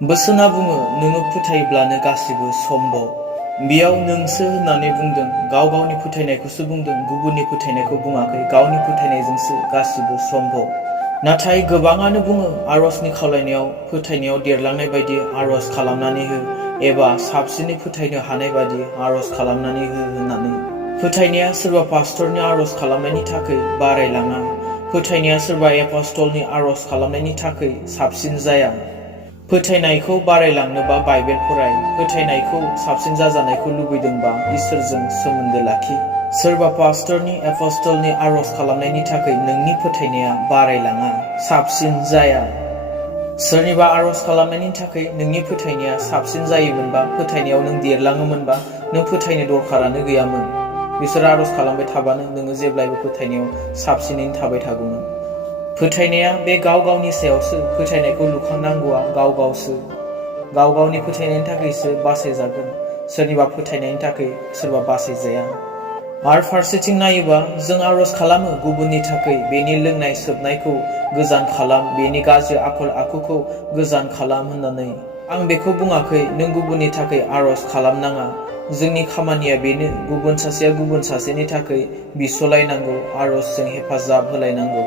बोसोना बुङो नोङो फोथायोब्लानो गासिबो सम्भव। बेयाव नोंसो होननानै बुंदों, गाव गावनि फोथायनायखौसो बुंदों, गुबुननि फोथायनायखौ बुङाखै। गावनि फोथायनायजोंसो गासिबो सम्भव। नाथाय गोबाङानो बुङो आरजनि खावलायनायाव फोथायनायाव देरलांनाय बायदि आरज खालामनानै हो, एबा साबसिनै फोथायनो हानाय बायदि आरज खालामनानै हो होननानै। फोथायनाया सोरबा पास्टरनि आरज खालामनायनि थाखाय बारायलाङा। फोथायनाया सोरबा एपस्टलनि आरज खालामनायनि थाखाय साबसिन जाया। फोथायनायखौ बारायलांनोबा बाइबेल फराय। फोथायनायखौ साबसिन जाजानायखौ लुबैदोंबा इसोरजों सोमोन्दो लाखि। सोरबा पास्टरनि एपस्टलनि आरज खालामनायनि थाखाय नोंनि फोथायनाया बारायलाङा, साबसिन जाया। सोरनिबा आरज खालामनायनि थाखाय नोंनि फोथायनाया साबसिन जायोमोनबा, फोथायनायाव नों देरलाङोमोनबा, नों फोथायनो दरखारानो गैयामोन। बिसोर आरज खालामबाय थाबानो नोङो जेब्लायबो फोथायनायाव साबसिनैनो थाबाय थागौमोन। फोथायनाया बे गाव गावनि सायावसो। फोथायनायखौ लुखांनांगौआ गाव गावसो। गाव गावनि फोथायनायनि थाखायसो बासायजागोन। सोरनिबा फोथायनायनि थाखाय सोरबा बासायजाया। आरो फारसेथिं नायोबा जों आरज खालामो गुबुननि थाखाय, बेनि लोंनाय सोबनायखौ गोजान खालाम, बेनि गाज्रि आखल आखुखौ गोजान खालाम होननानै। आं बेखौ बुङाखै नों गुबुननि थाखाय आरज खालामनाङा। जोंनि खामानिया बेनो, गुबुन सासेया गुबुन सासेनि थाखाय बिसलायनांगौ, आरजजों हेफाजाब होलायनांगौ।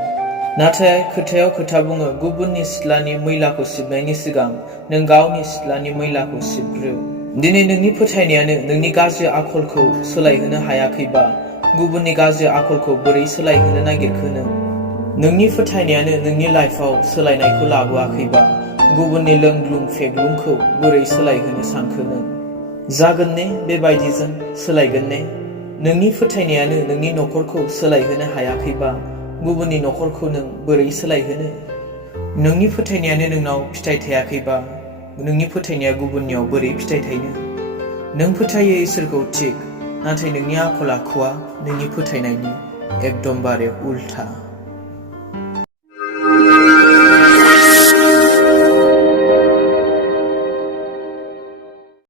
नाथाय खोथायाव खोथा बुङो, गुबुननि सिथ्लानि मैलाखौ सिबनायनि सिगां नों गावनि सिथ्लानि मैलाखौ सिबग्रो। दिनै नोंनि फोथायनायानो नोंनि गाज्रि आखलखौ सोलायहोनो हायाखैबा, गुबुननि गाज्रि आखलखौ बोरै सोलायहोनो नागिरखो नों? नोंनि फोथायनायानो नोंनि लाइफआव सोलायनायखौ लाबोआखैबा, गुबुननि लोंग्लुं फेग्लुंखौ बोरै सोलायहोनो सानखो नों? जागोन ने बेबायदिजों सोलायगोन ने? नोंनि फोथायनायानो नोंनि नखरखौ सोलायहोनो हायाखैबा, गुबुननि नखरखौ नों बोरै सोलायहोनो? नोंनि फोथायनायानो नोंनाव फिथाइ थायाखैबा, नोंनि फोथायनाया गुबुननियाव बोरै फिथाइ थायनो? नों फोथायो इसोरखौ थिग, नाथाय नोंनि आखल आखुआ नोंनि फोथायनायनि एकदमबारे उल्था।